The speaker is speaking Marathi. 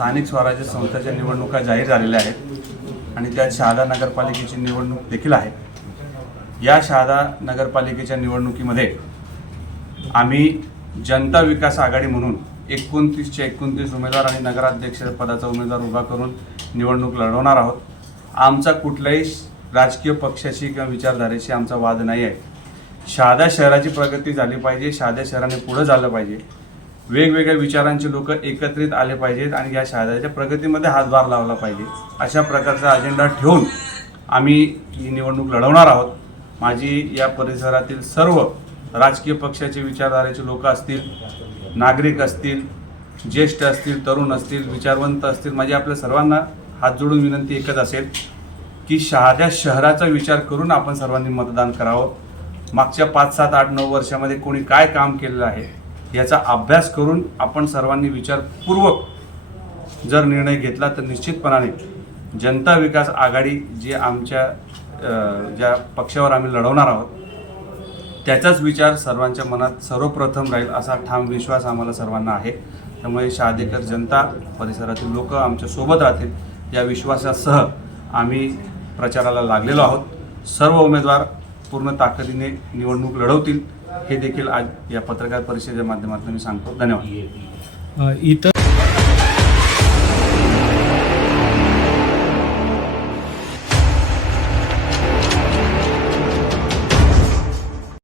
स्थानिक स्वराज्य संस्थेच्या निवडणुका जाहीर झालेल्या आहेत आणि त्यात शहादा नगरपालिकेची निवडणूक देखील आहे. या शहादा नगरपालिकेच्या निवडणुकीमध्ये आम्ही जनता विकास आघाडी म्हणून एकोणतीसचे एकोणतीस उमेदवार आणि नगराध्यक्ष पदाचा उमेदवार उभा करून निवडणूक लढवणार आहोत. आमचा कुठल्याही राजकीय पक्षाशी किंवा विचारधारेशी आमचा वाद नाही आहे. शहादा शहराची प्रगती झाली पाहिजे शहादा शहराने पुढं झालं पाहिजे. वेगवेगळ्या विचारांचे लोक एकत्रित आले पाहिजेत आणि या शहादाच्या प्रगतीमध्ये हातभार लावला पाहिजे. अशा प्रकारचा अजेंडा ठेवून आम्ही ही निवडणूक लढवणार आहोत. माझी या परिसरातील सर्व राजकीय पक्षाचे विचारधारेचे लोक असतील नागरिक असतील ज्येष्ठ असतील तरुण असतील विचारवंत असतील माझी आपल्या सर्वांना हात जोडून विनंती एकच असेल की शहाद्या शहराचा विचार करून आपण सर्वांनी मतदान करावं. मागच्या पाच सात आठ नऊ वर्षामध्ये कोणी काय काम केलेलं आहे? याचा अभ्यास करून आपण सर्वांनी विचारपूर्वक जर निर्णय घेतला तर निश्चितपणाने जनता विकास आघाडी जी आमच्या ज्या पक्षावर आम्ही लढवणार आहोत त्याचाच विचार सर्वांच्या मनात सर्वप्रथम राहील असा ठाम विश्वास आम्हाला सर्वांना आहे. त्यामुळे शहादेकर जनता परिसरातील लोक आमच्यासोबत राहतील या विश्वासासह आम्ही प्रचाराला लागलेलो आहोत. सर्व उमेदवार पूर्ण ताकदीने निवडणूक लढवतील हे देखील आज या पत्रकार परिषदेच्या माध्यमातून मी सांगतो. धन्यवाद. इतर